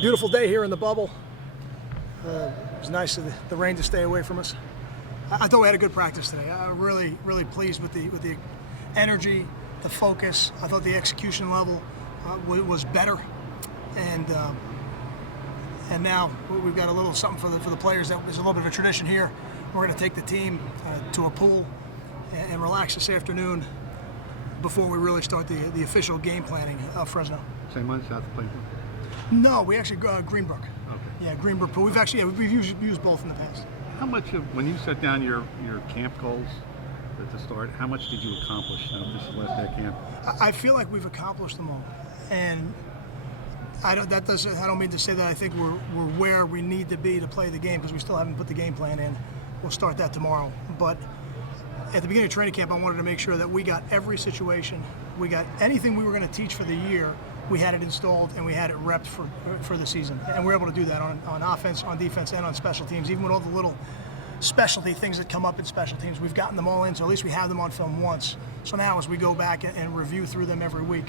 Beautiful day here in the bubble. It was nice of the rain to stay away from us. I thought we had a good practice today. I'm really pleased with the energy, the focus. I thought the execution level was better, and now we've got a little something for the players. That is a little bit of a tradition here. We're going to take the team to a pool and relax this afternoon before we really start the official game planning of Fresno. Same one, South Plainfield? No, we actually go Greenbrook. Okay. Yeah, Greenbrook pool. We've used both in the past. How much of, when you set down your camp goals at the start, how much did you accomplish? This is the last day of camp. I feel like we've accomplished them all, and I don't mean to say that I think we're where we need to be to play the game, because we still haven't put the game plan in. We'll start that tomorrow. But at the beginning of training camp, I wanted to make sure that we got every situation, we got anything we were going to teach for the year, we had it installed and we had it repped for the season. And we're able to do that on offense, on defense, and on special teams. Even with all the little specialty things that come up in special teams, we've gotten them all in, so at least we have them on film once. So now as we go back and review through them every week,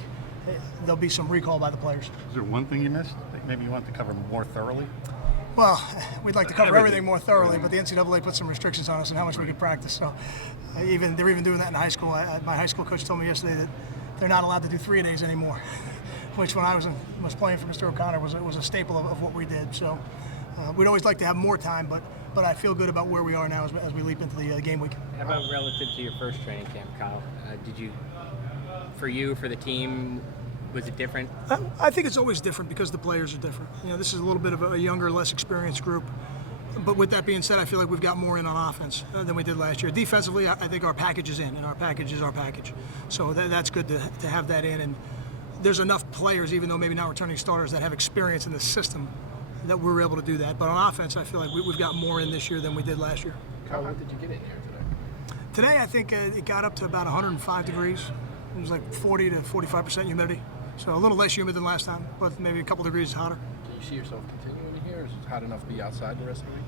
there'll be some recall by the players. Is there one thing you missed that maybe you want to cover more thoroughly? Well, we'd like to cover everything more thoroughly, but the NCAA put some restrictions on us on how much we could practice. So they're even doing that in high school. My high school coach told me yesterday that they're not allowed to do 3-a-days anymore, which when I was playing for Mr. O'Connor was a staple of what we did. So we'd always like to have more time, but I feel good about where we are now as we leap into the game week. How about relative to your first training camp, Kyle? For the team, was it different? I think it's always different because the players are different. This is a little bit of a younger, less experienced group. But with that being said, I feel like we've got more in on offense than we did last year. Defensively, I think our package is in, and our package is our package. So that's good to have that in. And there's enough players, even though maybe not returning starters, that have experience in the system that we're able to do that. But on offense, I feel like we've got more in this year than we did last year. Kyle, what did you get in here today? Today, I think it got up to about 105 degrees. It was like 40 to 45% humidity. So a little less humid than last time, but maybe a couple degrees hotter. Do you see yourself continuing in here? Is it hot enough to be outside the rest of the week?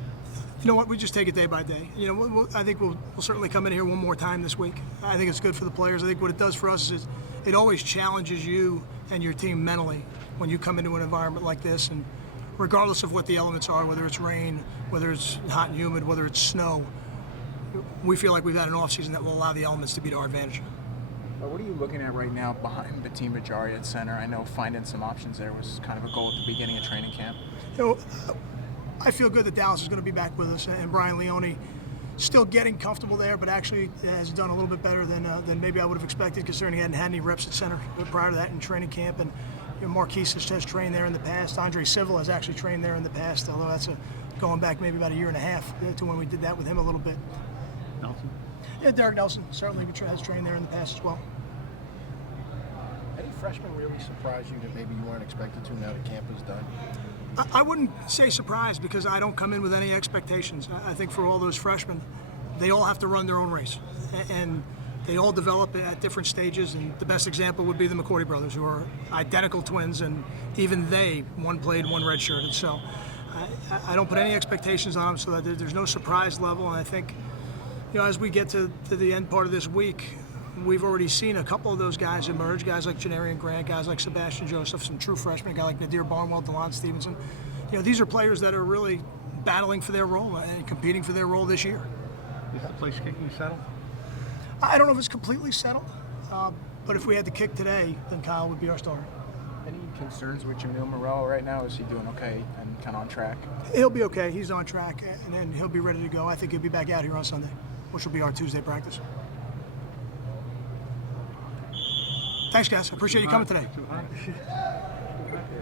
You know what? We just take it day by day. I think we'll certainly come in here one more time this week. I think it's good for the players. I think what it does for us is it always challenges you and your team mentally when you come into an environment like this. And regardless of what the elements are, whether it's rain, whether it's hot and humid, whether it's snow, we feel like we've had an off-season that will allow the elements to be to our advantage. What are you looking at right now behind the team Bajari at center? I know finding some options there was kind of a goal at the beginning of training camp. I feel good that Dallas is going to be back with us, and Brian Leone still getting comfortable there, but actually has done a little bit better than maybe I would have expected, considering he hadn't had any reps at center prior to that in training camp. And Marquise has trained there in the past. Andre Civil has actually trained there in the past, although that's going back maybe about a year and a half to when we did that with him a little bit. Nelson? Yeah, Derek Nelson certainly has trained there in the past as well. Any freshmen really surprise you that maybe you weren't expected to now that camp is done? I wouldn't say surprised, because I don't come in with any expectations. I think for all those freshmen, they all have to run their own race, and they all develop at different stages. And the best example would be the McCourty brothers, who are identical twins, and even they, one played, one redshirted. So I don't put any expectations on them, so that there's no surprise level. And I think, as we get to the end part of this week, we've already seen a couple of those guys emerge, guys like Janarian Grant, guys like Sebastian Joseph, some true freshmen, a guy like Nadir Barnwell, DeLon Stevenson. These are players that are really battling for their role and competing for their role this year. Is the place kicking settled? I don't know if it's completely settled, but if we had to kick today, then Kyle would be our starter. Any concerns with Jamil Morrell right now? Is he doing okay and kind of on track? He'll be okay. He's on track, and then he'll be ready to go. I think he'll be back out here on Sunday, which will be our Tuesday practice. Thanks, guys. I appreciate you coming today.